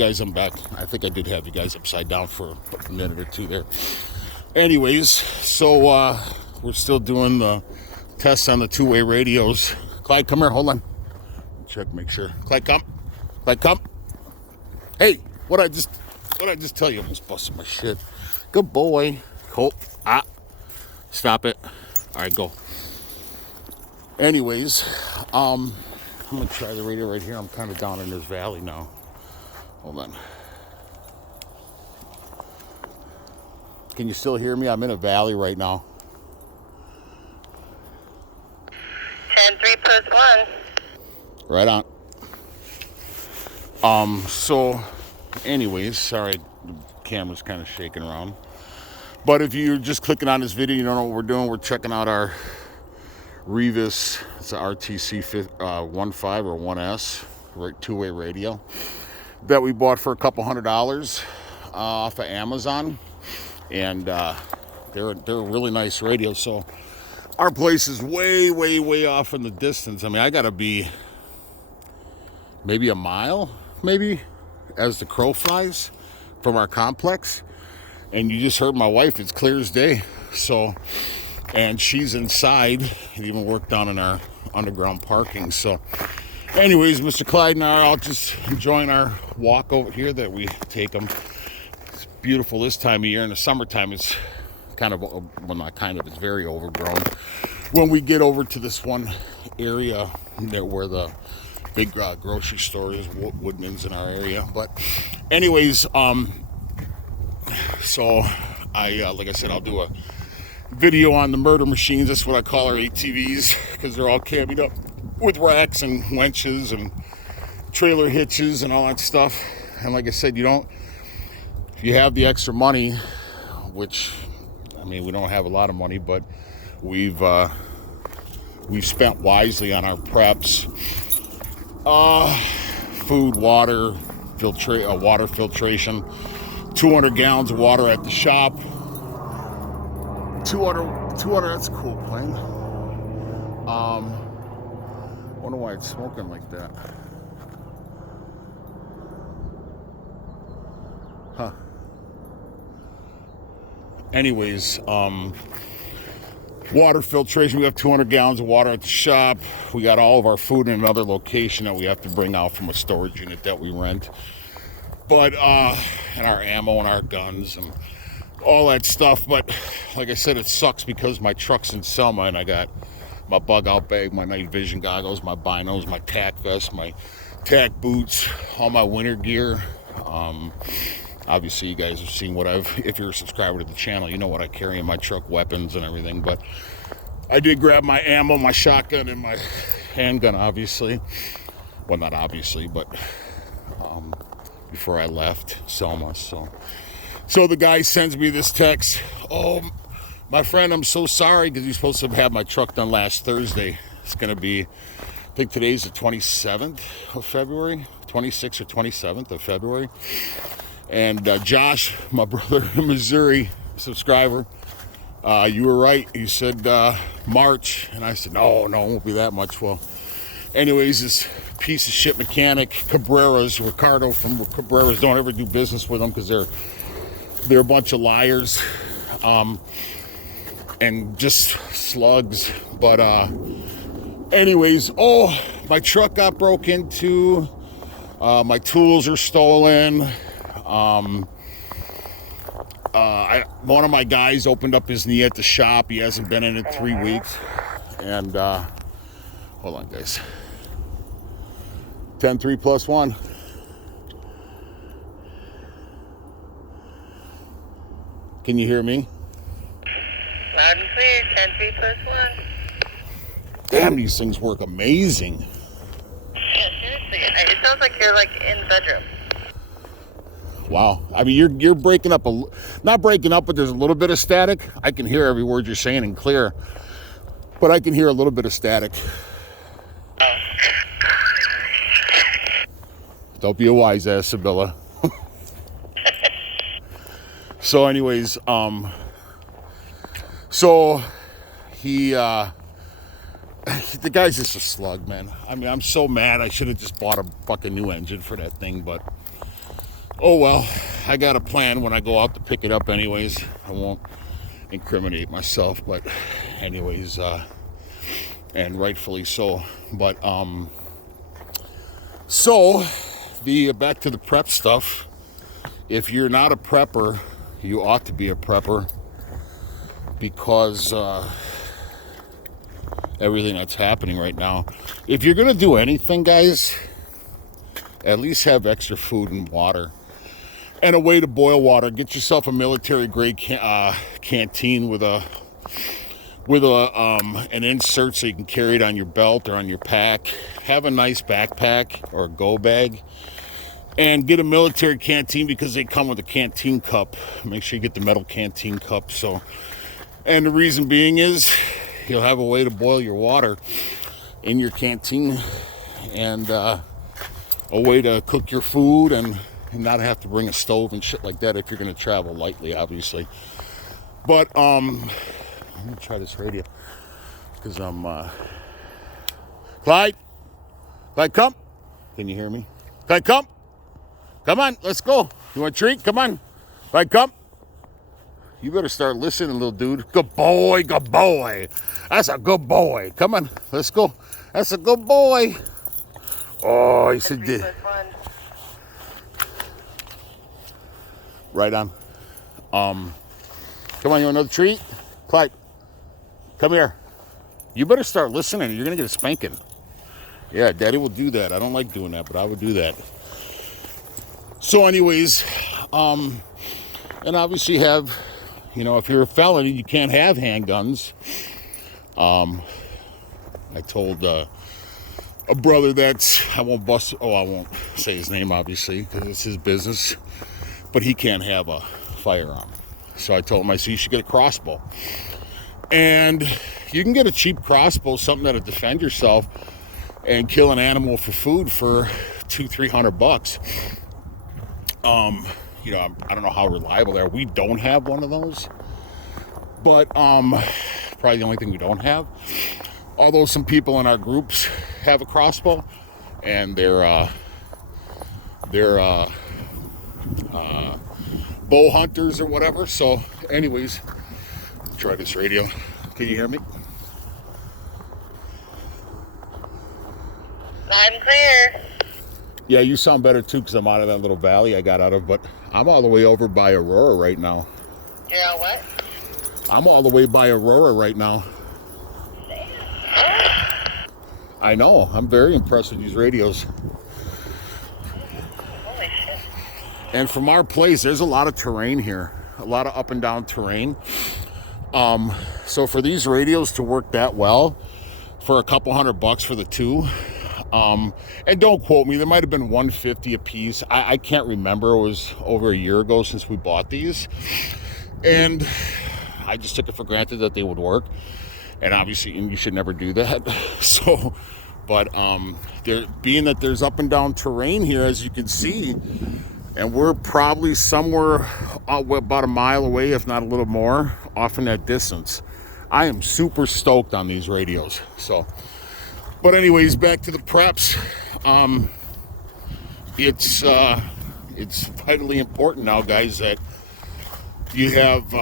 Guys, I'm back. I think I did have you guys upside down for a minute or two there. Anyways, so we're still doing the tests on the two-way radios. Clyde, come here, hold on. Check, make sure. Clyde, come. Clyde, come. Hey, what I just tell you? Almost busted my shit. Good boy. Colt. Stop it. All right, go. Anyways, I'm gonna try the radio right here. I'm kind of down in this valley now. Hold on. Can you still hear me? I'm in a valley right now. 10-3 plus 1. Right on. So, anyways, sorry, the camera's kind of shaking around. But if you're just clicking on this video, you don't know what we're doing. We're checking out our Retevis. It's an RTC 15 or 1S, two-way radio that we bought for a couple $100 off of Amazon, and they're a really nice radio. So our place is way off in the distance. I mean, I gotta be maybe a mile, maybe, as the crow flies from our complex. And you just heard my wife, it's clear as day. So, and she's inside. It even worked down in our underground parking. So anyways, Mr. Clyde and I are out just enjoying our walk over here that we take them. It's beautiful this time of year. In the summertime, it's kind of, well, not kind of, it's very overgrown. When we get over to this one area where the big grocery store is, Woodman's in our area. But anyways, so like I said, I'll do a video on the murder machines. That's what I call our ATVs, because they're all cabied up with racks and winches and trailer hitches and all that stuff. And like I said, if you have the extra money, which, I mean, we don't have a lot of money, but we've spent wisely on our preps. Food, water, water filtration, 200 gallons of water at the shop. 200, that's a cool plane. Wonder why it's smoking like that. Huh. Anyways, water filtration. We have 200 gallons of water at the shop. We got all of our food in another location that we have to bring out from a storage unit that we rent. But, and our ammo and our guns and all that stuff. But like I said, it sucks because my truck's in Selma and I got my bug out bag, my night vision goggles, my binos, my tack vest, my tack boots, all my winter gear. Obviously you guys have seen if you're a subscriber to the channel, you know what I carry in my truck, weapons and everything. But I did grab my ammo, my shotgun, and my handgun, obviously. Well, not obviously, but before I left Selma. So the guy sends me this text. Oh, my friend, I'm so sorry, because he's supposed to have my truck done last Thursday. It's going to be, I think today's the 27th of February, 26th or 27th of February. And Josh, my brother in Missouri, subscriber, you were right. You said March. And I said, no, it won't be that much. Well, anyways, this piece of shit mechanic, Ricardo from Cabrera's, don't ever do business with them because they're a bunch of liars and just slugs. But anyways, my truck got broke into. My tools are stolen. One of my guys opened up his knee at the shop. He hasn't been in it 3 weeks. And hold on, guys. 10-3 plus 1. Can you hear me? Loud and clear. 10-3 plus 1. Damn, these things work amazing. Yeah, seriously. It sounds like you're like in the bedroom. Wow. I mean, you're breaking up not breaking up, but there's a little bit of static. I can hear every word you're saying and clear, but I can hear a little bit of static. Don't be a wise ass, Sibylla. So anyways, so he, the guy's just a slug, man. I mean, I'm so mad. I should have just bought a fucking new engine for that thing, but Oh well, I got a plan when I go out to pick it up anyways. I won't incriminate myself, but anyways, and rightfully so. But so the back to the prep stuff. If you're not a prepper, you ought to be a prepper, because everything that's happening right now. If you're gonna do anything, guys, at least have extra food and water and a way to boil water. Get yourself a military grade canteen with an insert so you can carry it on your belt or on your pack. Have a nice backpack or a go bag, and get a military canteen because they come with a canteen cup. Make sure you get the metal canteen cup. So, and the reason being is you'll have a way to boil your water in your canteen, and a way to cook your food, and not have to bring a stove and shit like that if you're going to travel lightly, obviously. But I'm going to try this radio because I'm Clyde, come. Can you hear me? Clyde, come on, let's go. You want a treat? Come on, Clyde, come. You better start listening, little dude. Good boy, good boy. That's a good boy. Come on, let's go. That's a good boy. Oh, he said, right on. Come on, you want another treat? Clyde, come here. You better start listening. You're gonna get a spanking. Yeah, Daddy will do that. I don't like doing that, but I would do that. So anyways, and obviously have, if you're a felon, you can't have handguns. I told a brother that I won't say his name, obviously, because it's his business, but he can't have a firearm. So I told him, I said, you should get a crossbow. And you can get a cheap crossbow, something that'll defend yourself and kill an animal for food for $200-300. I don't know how reliable they are. We don't have one of those, but probably the only thing we don't have. Although some people in our groups have a crossbow, and they're bow hunters or whatever. So, anyways, try this radio. Can you hear me? I'm clear. Yeah, you sound better too, because I'm out of that little valley I got out of, but I'm all the way over by Aurora right now. You're on what? I'm all the way by Aurora right now. I know. I'm very impressed with these radios. Holy shit. And from our place, there's a lot of terrain here. A lot of up and down terrain. So for these radios to work that well, for a couple $100 for the two, and don't quote me, there might have been $150 a piece. I can't remember. It was over a year ago since we bought these, and I just took it for granted that they would work. And obviously, you should never do that. So, but being that there's up and down terrain here, as you can see, and we're probably somewhere about a mile away, if not a little more, off in that distance. I am super stoked on these radios. So, but anyways, back to the preps. It's vitally important now, guys, that you have,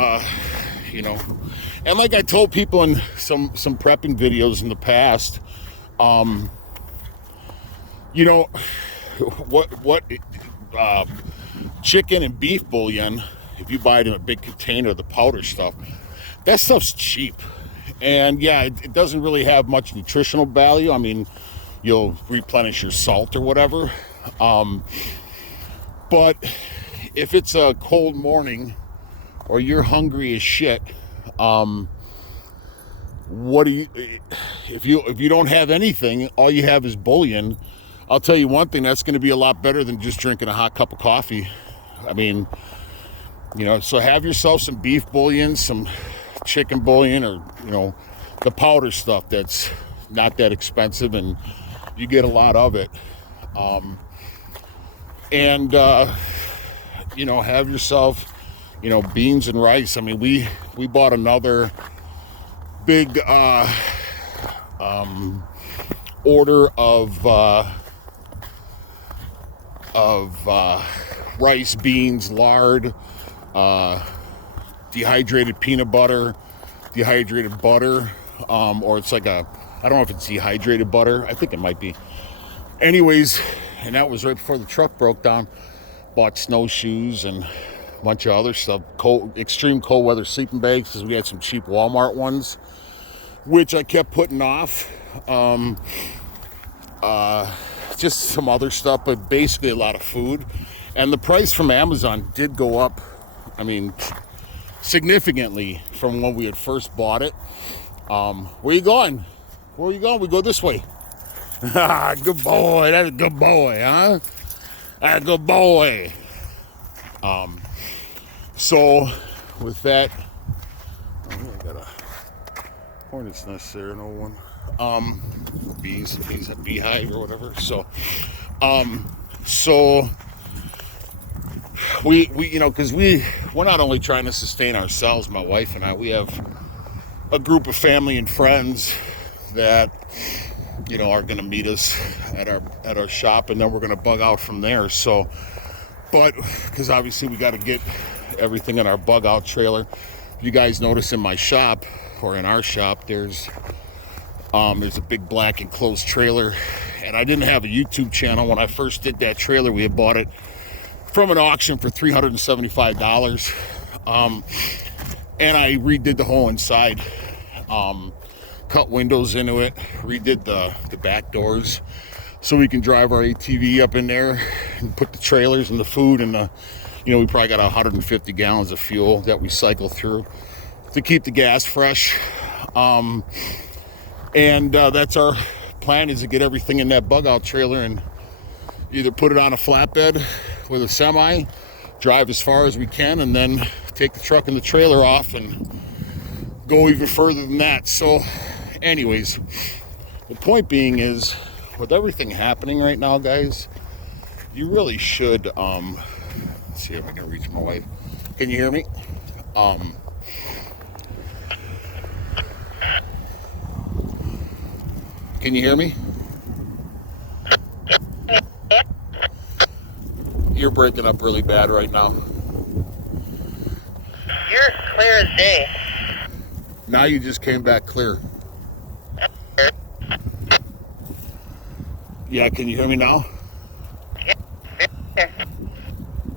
and like I told people in some prepping videos in the past, what chicken and beef bouillon, if you buy it in a big container, the powder stuff, that stuff's cheap. And yeah, it doesn't really have much nutritional value. I mean, you'll replenish your salt or whatever. But if it's a cold morning or you're hungry as shit, if you don't have anything, all you have is bouillon, I'll tell you one thing, that's going to be a lot better than just drinking a hot cup of coffee. I mean, so have yourself some beef bouillon, some chicken bouillon, or the powder stuff that's not that expensive, and you get a lot of it. And have yourself beans and rice. I mean, we bought another big order of rice, beans, lard, dehydrated peanut butter, dehydrated butter, or it's like I don't know if it's dehydrated butter. I think it might be. Anyways, and that was right before the truck broke down. Bought snowshoes and a bunch of other stuff. Extreme cold weather sleeping bags, because we had some cheap Walmart ones, which I kept putting off. Just some other stuff, but basically a lot of food. And the price from Amazon did go up, I mean, significantly from when we had first bought it. Where you going? Where you going? We go this way. Good boy. That's a good boy, huh? That's a good boy. So with that, I got a hornet's nest there, an old one. Bees, a beehive or whatever. So we you know, because we're not only trying to sustain ourselves, my wife and I, we have a group of family and friends that, you know, are going to meet us at our shop, and then we're going to bug out from there. So, but because obviously we got to get everything in our bug out trailer. If you guys notice in my shop, or in our shop, there's a big black enclosed trailer, and I didn't have a YouTube channel when I first did that trailer. We had bought it from an auction for $375, and I redid the whole inside, cut windows into it, redid the back doors so we can drive our ATV up in there and put the trailers and the food and the, you know, we probably got 150 gallons of fuel that we cycle through to keep the gas fresh. And that's our plan, is to get everything in that bug out trailer and either put it on a flatbed with a semi, drive as far as we can, and then take the truck and the trailer off and go even further than that. So anyways, the point being is, with everything happening right now, guys, you really should, let's see if I can reach my wife. Can you hear me? Can you hear me? You're breaking up really bad right now. You're clear as day. Now you just came back clear. Yeah, can you hear me now?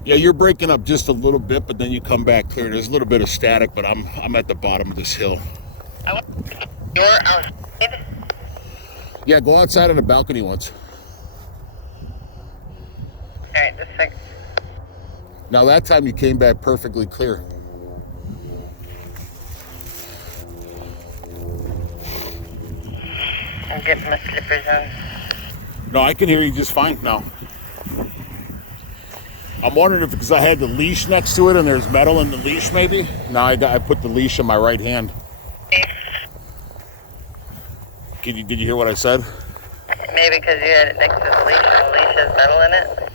Yeah, you're breaking up just a little bit, but then you come back clear. There's a little bit of static, but I'm at the bottom of this hill. You're outside? Yeah, go outside on the balcony once. Alright, just a second. Now that time you came back perfectly clear. I'm getting my slippers on. No, I can hear you just fine now. I'm wondering if because I had the leash next to it and there's metal in the leash, maybe. Now I put the leash in my right hand. Did you hear what I said? Maybe because you had it next to the leash and the leash has metal in it.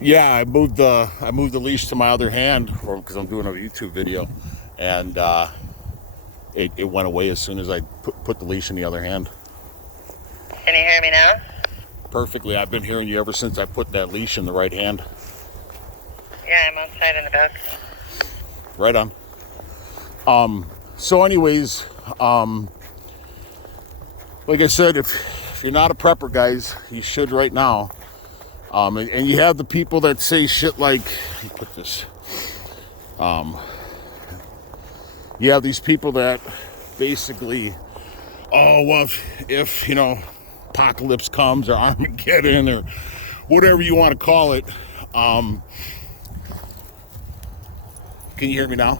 Yeah, I moved the leash to my other hand because I'm doing a YouTube video, and it went away as soon as I put the leash in the other hand. Can you hear me now? Perfectly. I've been hearing you ever since I put that leash in the right hand. Yeah, I'm outside in the balcony. Right on. So anyways, like I said, if you're not a prepper, guys, you should right now. And you have the people that say shit like, let me put this, you have these people that basically, oh, well, if you know, apocalypse comes or Armageddon or whatever you want to call it. Can you hear me now?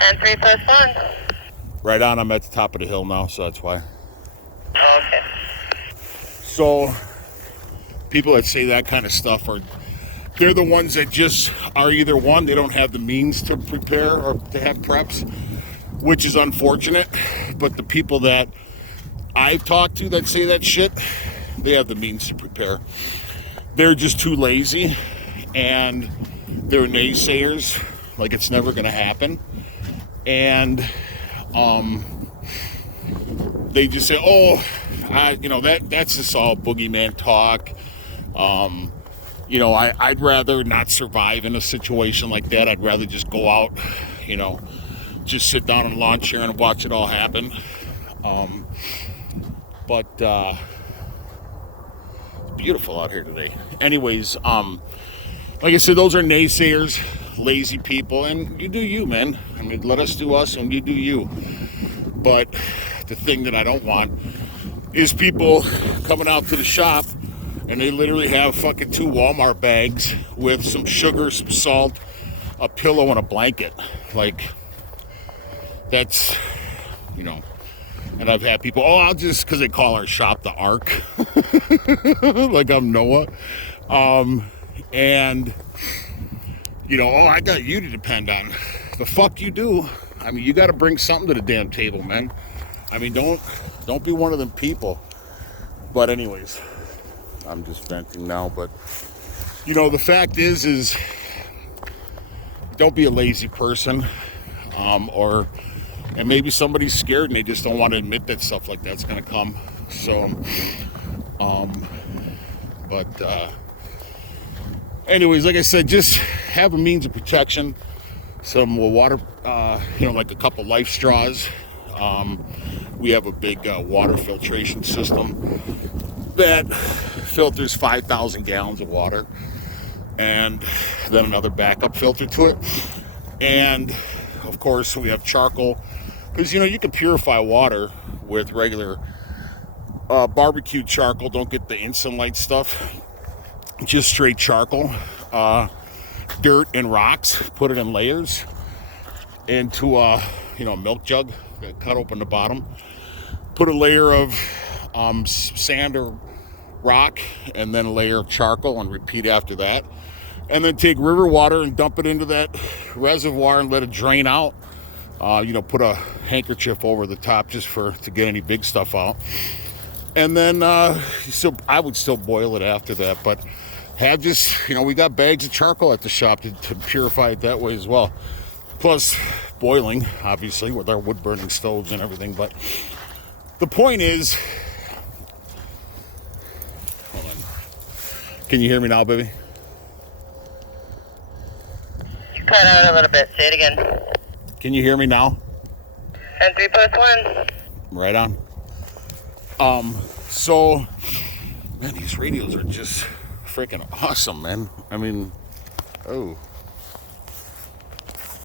And 3 plus 1. Right on, I'm at the top of the hill now, so that's why. Oh, okay. So people that say that kind of stuff they're the ones that just are either one, they don't have the means to prepare or to have preps, which is unfortunate. But the people that I've talked to that say that shit, they have the means to prepare. They're just too lazy, and they're naysayers, like it's never going to happen. And they just say, oh, that's just all boogeyman talk. I'd rather not survive in a situation like that. I'd rather just go out, just sit down in a lawn chair and watch it all happen. But it's beautiful out here today. Anyways, like I said, those are naysayers, lazy people, and you do you, man. I mean, let us do us and you do you. But the thing that I don't want is people coming out to the shop and they literally have fucking 2 Walmart bags with some sugar, some salt, a pillow, and a blanket. Like, that's, and I've had people, I'll just, because they call our shop the Ark, like I'm Noah. And, I got you to depend on. The fuck you do. I mean, you got to bring something to the damn table, man. I mean, don't be one of them people. But anyways, I'm just venting now. But, the fact is don't be a lazy person. And maybe somebody's scared and they just don't want to admit that stuff like that's going to come. So, anyways, like I said, just have a means of protection. Some water, like a couple life straws. We have a big water filtration system that filters 5,000 gallons of water, and then another backup filter to it. And of course, we have charcoal, because you can purify water with regular barbecue charcoal. Don't get the instant light stuff, just straight charcoal. Dirt and rocks, put it in layers into a milk jug, cut open the bottom, put a layer of sand or rock, and then a layer of charcoal, and repeat after that. And then take river water and dump it into that reservoir and let it drain out. Put a handkerchief over the top just to get any big stuff out. And then I would still boil it after that, but have just, we got bags of charcoal at the shop to purify it that way as well. Plus boiling, obviously, with our wood burning stoves and everything. But the point is, hold on. Can you hear me now, baby? You cut out a little bit. Say it again. Can you hear me now? And 3+1. Right on. So, man, these radios are just freaking awesome, man. I mean, oh.